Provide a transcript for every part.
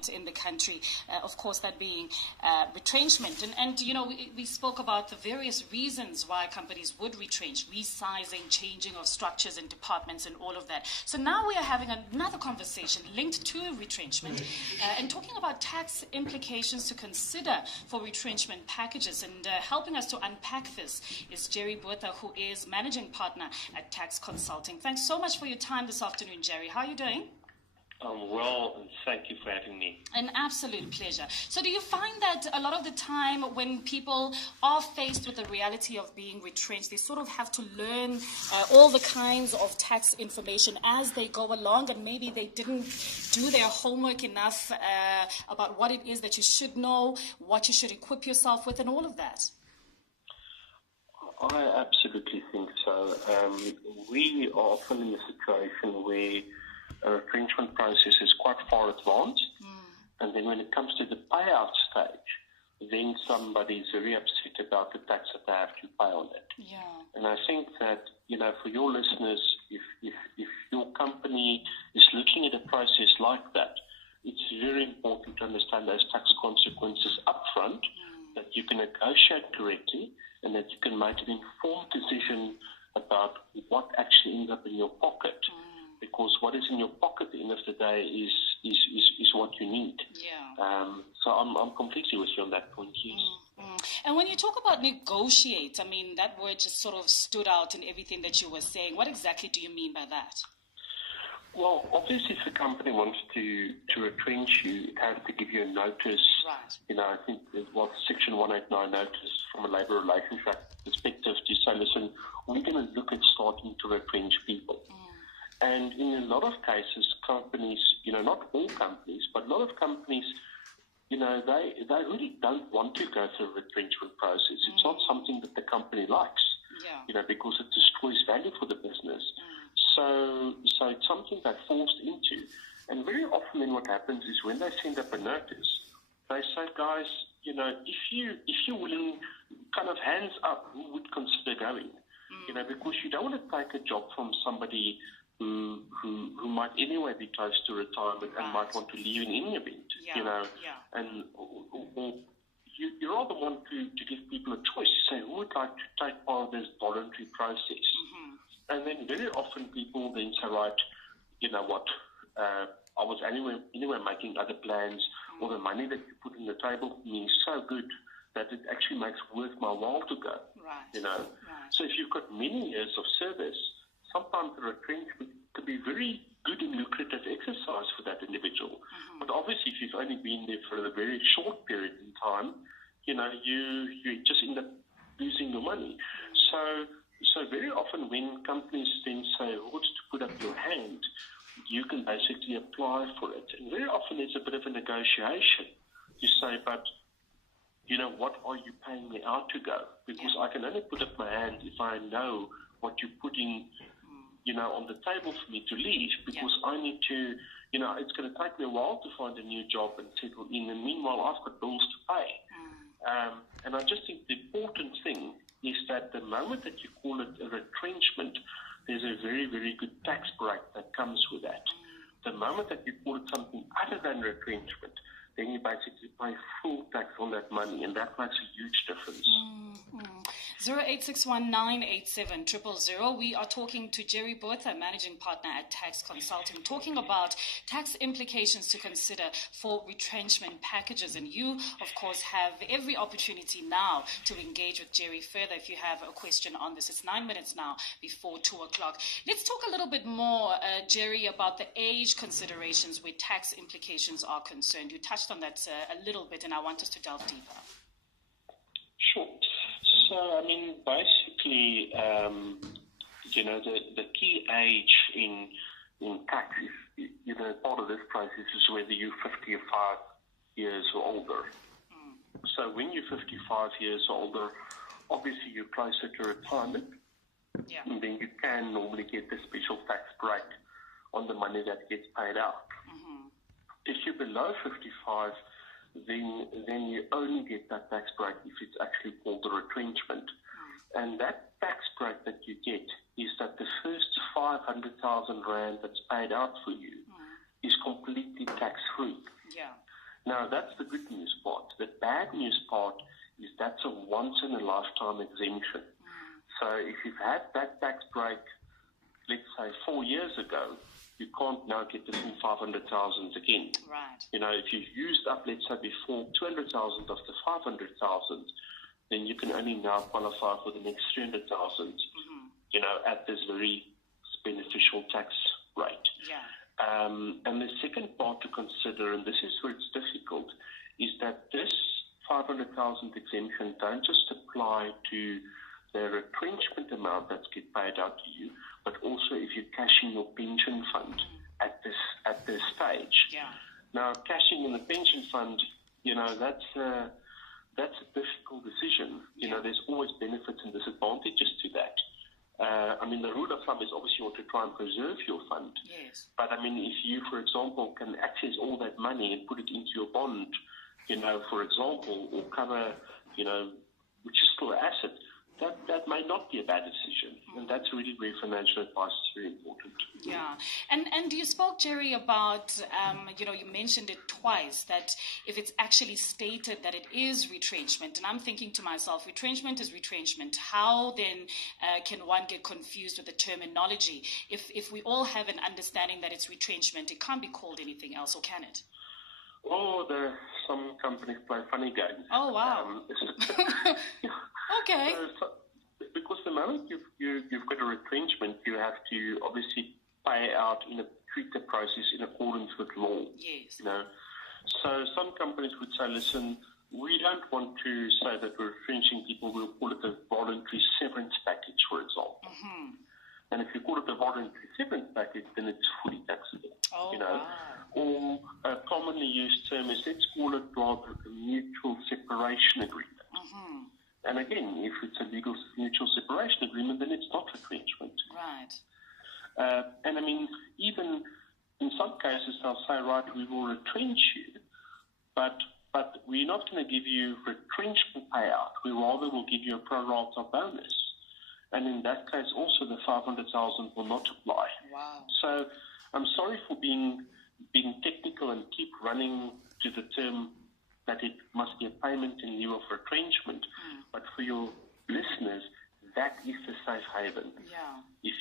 climate in the country, of course, that being retrenchment. And you know, we spoke about the various reasons why companies would retrench, resizing, changing of structures and departments and all of that. So now we are having another conversation linked to retrenchment and talking about tax implications to consider for retrenchment packages. And helping us to unpack this is Jerry Botha, who is managing partner at Tax Consulting. Thanks so much for your time this afternoon, Jerry. How are you doing? Well, and thank you for having me. An absolute pleasure. So do you find that a lot of the time when people are faced with the reality of being retrenched, they sort of have to learn all the kinds of tax information as they go along, and maybe they didn't do their homework enough about what it is that you should know, what you should equip yourself with, and all of that? I absolutely think so. We are often in a situation where a retrenchment process is quite far advanced, and then when it comes to the payout stage, then somebody is very upset about the tax that they have to pay on it. Yeah. And I think that, you know, for your listeners, if your company is looking at a process like that, it's very important to understand those tax consequences upfront, that you can negotiate correctly, and that you can make an informed decision about what actually ends up in your pocket. Because what is in your pocket at the end of the day is what you need. Yeah. So I'm completely with you on that point, yes. And when you talk about negotiate, I mean, that word just sort of stood out in everything that you were saying. What exactly do you mean by that? Well, obviously, if a company wants to retrench you, it has to give you a notice. Right. You know, I think it was Section 189 notice from a labour relations act perspective to say, listen, we're going to look at starting to retrench people. And in a lot of cases, companies, you know, not all companies, but a lot of companies, you know, they really don't want to go through a retrenchment process. It's not something that the company likes, you know, because it destroys value for the business. So it's something they're forced into. And very often then what happens is when they send up a notice, they say, guys, you know, if you're willing, kind of hands up, who would consider going? You know, because you don't want to take a job from somebody who might anyway be close to retirement and might want to leave in any event, you know, and or you rather want to give people a choice. You say, who would like to take part of this voluntary process? And then very often people then say, right, you know what, I was anyway making other plans, or the money that you put on the table for me is so good that it actually makes worth my while to go, you know. So if you've got many years of service, sometimes the retrenchment could be very good and lucrative exercise for that individual. But obviously, if you've only been there for a very short period in time, you know, you just end up losing your money. So very often when companies then say, what's to put up your hand, you can basically apply for it. And very often it's a bit of a negotiation. You say, but, you know, what are you paying me out to go? Because I can only put up my hand if I know what you're putting, you know, on the table for me to leave, because I need to, you know, it's going to take me a while to find a new job and settle in, and meanwhile I've got bills to pay. And I just think the important thing is that the moment that you call it a retrenchment, there's a very, very good tax break that comes with that. The moment that you call it something other than retrenchment, then you basically pay full tax on that money, and that makes a huge difference. 0861987000. We are talking to Jerry Botha, managing partner at Tax Consulting, talking about tax implications to consider for retrenchment packages. And you, of course, have every opportunity now to engage with Jerry further if you have a question on this. It's 9 minutes now before 2 o'clock. Let's talk a little bit more, Jerry, about the age considerations where tax implications are concerned. You touched on that a little bit, and I want us to delve deeper. Sure. So, I mean, basically, you know, the key age in tax is, you know, part of this process is whether you're 55 years or older. So when you're 55 years older, obviously you're closer to retirement, and then you can normally get the special tax break on the money that gets paid out. If you're below 55, then you only get that tax break if it's actually called a retrenchment. And that tax break that you get is that the first 500,000 Rand that's paid out for you is completely tax-free. Now, that's the good news part. The bad news part is that's a once-in-a-lifetime exemption. So if you've had that tax break, let's say 4 years ago, you can't now get the full 500,000 again. Right. If you've used up, let's say before 200,000 of the 500,000, then you can only now qualify for the next 300,000, at this very beneficial tax rate. Yeah. And the second part to consider, and this is where it's difficult, is that this 500,000 exemption don't just apply to the retrenchment amount that's get paid out to you, but also if you cash in your pension fund at this stage. Yeah. Now, cashing in the pension fund, that's a difficult decision. There's always benefits and disadvantages to that. The rule of thumb is obviously you want to try and preserve your fund. Yes. But if you, for example, can access all that money and put it into your bond, for example, or cover, which is still an asset, that may not be a bad decision. And that's really where financial advice is very important. Yeah. And you spoke, Jerry, about, you mentioned it twice, that if it's actually stated that it is retrenchment, and I'm thinking to myself, retrenchment is retrenchment. How then can one get confused with the terminology? If we all have an understanding that it's retrenchment, it can't be called anything else, or can it? Oh, some companies play funny games. Oh, wow. Okay. Because the moment you've got a retrenchment, you have to obviously pay out treat the process in accordance with law. Yes. So some companies would say, listen, we don't want to say that we're retrenching people. We'll call it a voluntary severance package, for example. Mm-hmm. And if you call it a voluntary severance package, then it's fully taxable. Oh, wow. Or a commonly used term is, let's call it rather a mutual separation agreement. Mm-hmm. And again, if it's a legal mutual separation agreement, then it's not retrenchment. Right. And even in some cases, they'll say, right, we will retrench you, but we're not going to give you retrenchment payout. We rather will give you a pro rata bonus. And in that case, also the 500,000 will not apply. Wow. So I'm sorry for being technical and keep running to the term that it must be a payment in lieu of retrenchment. But for your listeners, that is the safe haven. Yeah. If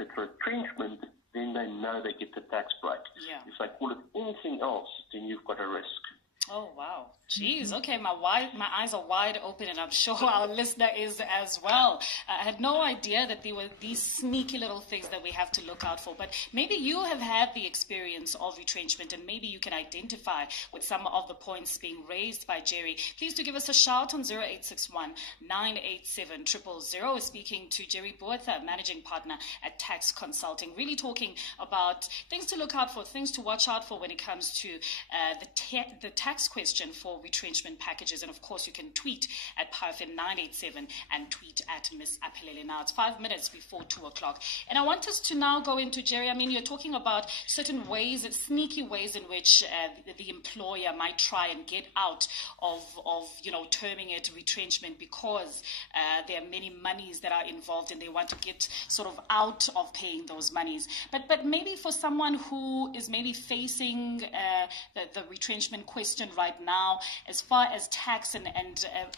it's retrenchment, then they know they get the tax break. Yeah. If they call it anything else, then you've got a risk. Oh, wow. Jeez. Okay, my eyes are wide open, and I'm sure our listener is as well. I had no idea that there were these sneaky little things that we have to look out for. But maybe you have had the experience of retrenchment, and maybe you can identify with some of the points being raised by Jerry. Please do give us a shout on 0861 987 000. We're speaking to Jerry Botha, Managing Partner at Tax Consulting, really talking about things to look out for, things to watch out for when it comes to the tax question for retrenchment packages. And of course, you can tweet at PowerFM987 and tweet at Miss Aphelele. Now it's 5 minutes before 2 o'clock. And I want us to now go into, Jerry, you're talking about certain ways, sneaky ways in which the employer might try and get out of terming it retrenchment because there are many monies that are involved and they want to get sort of out of paying those monies. But maybe for someone who is maybe facing the retrenchment question right now, as far as tax and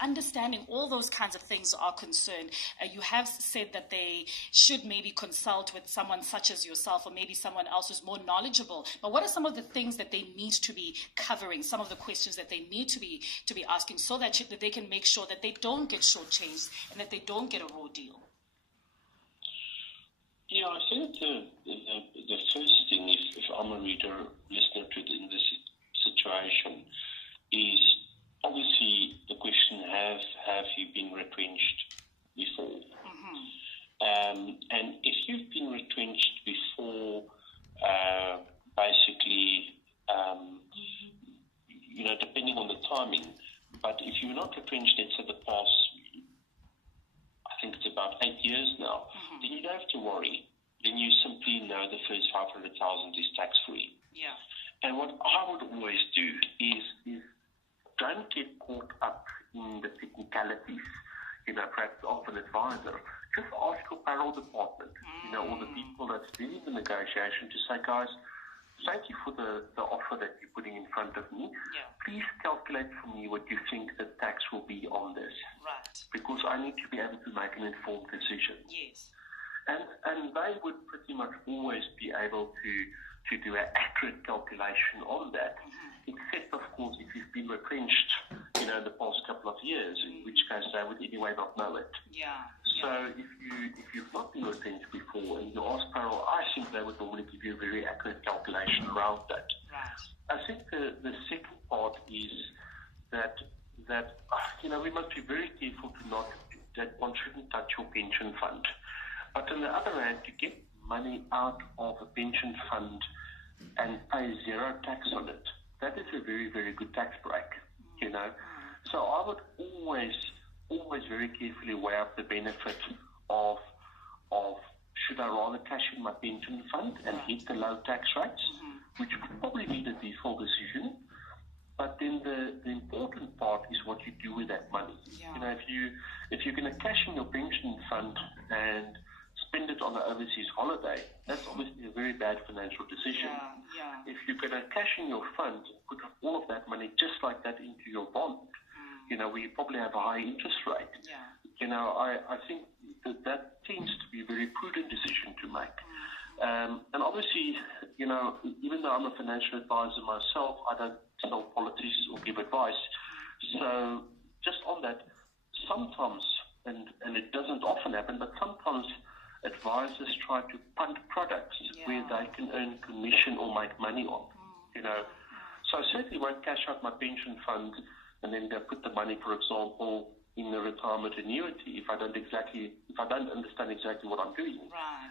understanding all those kinds of things are concerned, you have said that they should maybe consult with someone such as yourself or maybe someone else who's more knowledgeable. But what are some of the things that they need to be covering, some of the questions that they need to be asking so that they can make sure that they don't get shortchanged and that they don't get a raw deal? Yeah, I think the first thing, if I'm a reader, listener in this situation, is obviously the question, have you been retrenched before? Mm-hmm. And if you've been retrenched before, basically, depending on the timing, but if you're not retrenched, let's say the past, I think it's about 8 years now, then you don't have to worry. Then you simply know the first 500,000 is tax-free. Yeah. And what I would always do is don't get caught up in the technicalities, perhaps of an advisor. Just ask your payroll department, or the people that's doing the negotiation to say, guys, thank you for the offer that you're putting something in front of me, Yeah. please calculate for me what you think the tax will be on this. Right. Because I need to be able to make an informed decision. Yes. And they would pretty much always be able to do an accurate calculation on that, except, of course, if you've been retrenched, in the past couple of years, in which case they would anyway not know it. Yeah. So if you've not been retrenched before and you ask payroll, I think they would normally give you a very accurate calculation around that. Right. I think the second part is that we must be very careful that one shouldn't touch your pension fund. But on the other hand, to get money out of a pension fund and pay zero tax on it, that is a very, very good tax break, So I would always very carefully weigh up the benefit of should I rather cash in my pension fund and hit the low tax rates, which would probably be the default decision. But then the important part is what you do with that money. Yeah. If you're going to cash in your pension fund and spend it on an overseas holiday, that's obviously a very bad financial decision. Yeah. If you're going to cash in your fund, put all of that money just like that into your bond, where you probably have a high interest rate. Yeah. I think that tends to be a very prudent decision to make. And obviously, even though I'm a financial advisor myself, I don't sell policies or give advice. So just on that, sometimes, and it doesn't often happen, but sometimes advisors try to punt products where they can earn commission or make money on, So I certainly won't cash out my pension fund and then they'll put the money, for example, in the retirement annuity if I don't understand exactly what I'm doing. Right.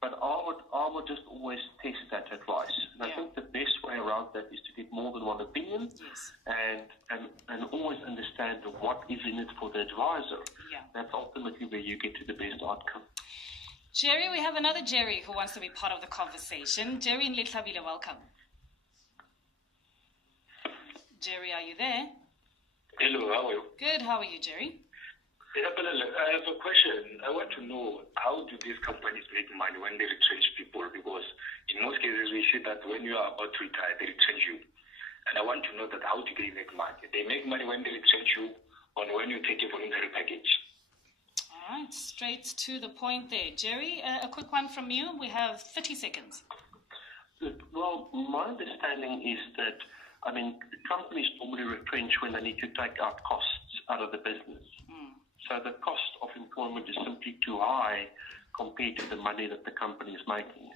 But I would just always test that advice. And I think the best way around that is to get more than one opinion and always understand what is in it for the advisor. Yeah. That's ultimately where you get to the best outcome. Jerry, we have another Jerry who wants to be part of the conversation. Jerry in Letlhabile, welcome. Jerry, are you there? Hello, how are you? Good, how are you, Jerry? I have a question. I want to know, how do these companies make money when they retrench people? Because in most cases, we see that when you are about to retire, they retrench you. And I want to know that how do they make money? They make money when they retrench you or when you take a voluntary package. All right, straight to the point there. Jerry, a quick one from you. We have 30 seconds. Well, my understanding is that, companies normally retrench when they need to take out costs out of the business. So the cost of employment is simply too high compared to the money that the company is making,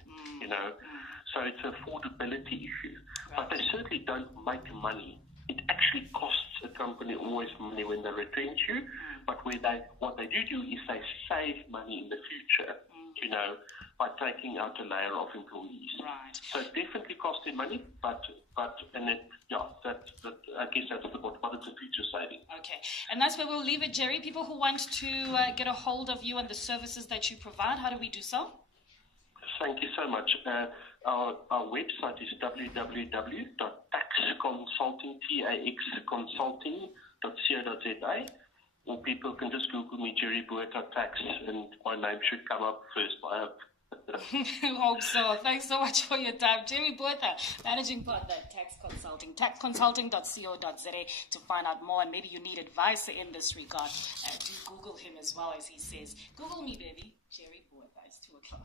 So it's an affordability issue. Right. But they certainly don't make money. It actually costs a company always money when they retrench you. But what they do is they save money in the future, by taking out a layer of employees. Right. So it definitely costs them money, but I guess that's what it's a future saving. Okay, and that's where we'll leave it, Jerry. People who want to get a hold of you and the services that you provide, how do we do so? Thank you so much. Our website is www.taxconsulting.co.za, or people can just Google me, Jerry Botha Tax, and my name should come up first, I hope. Hope so. Thanks so much for your time. Jerry Botha, Managing Partner at Tax Consulting, taxconsulting.co.za to find out more, and maybe you need advice in this regard. Do Google him as well, as he says. Google me, baby. Jerry Botha. It's 2:00.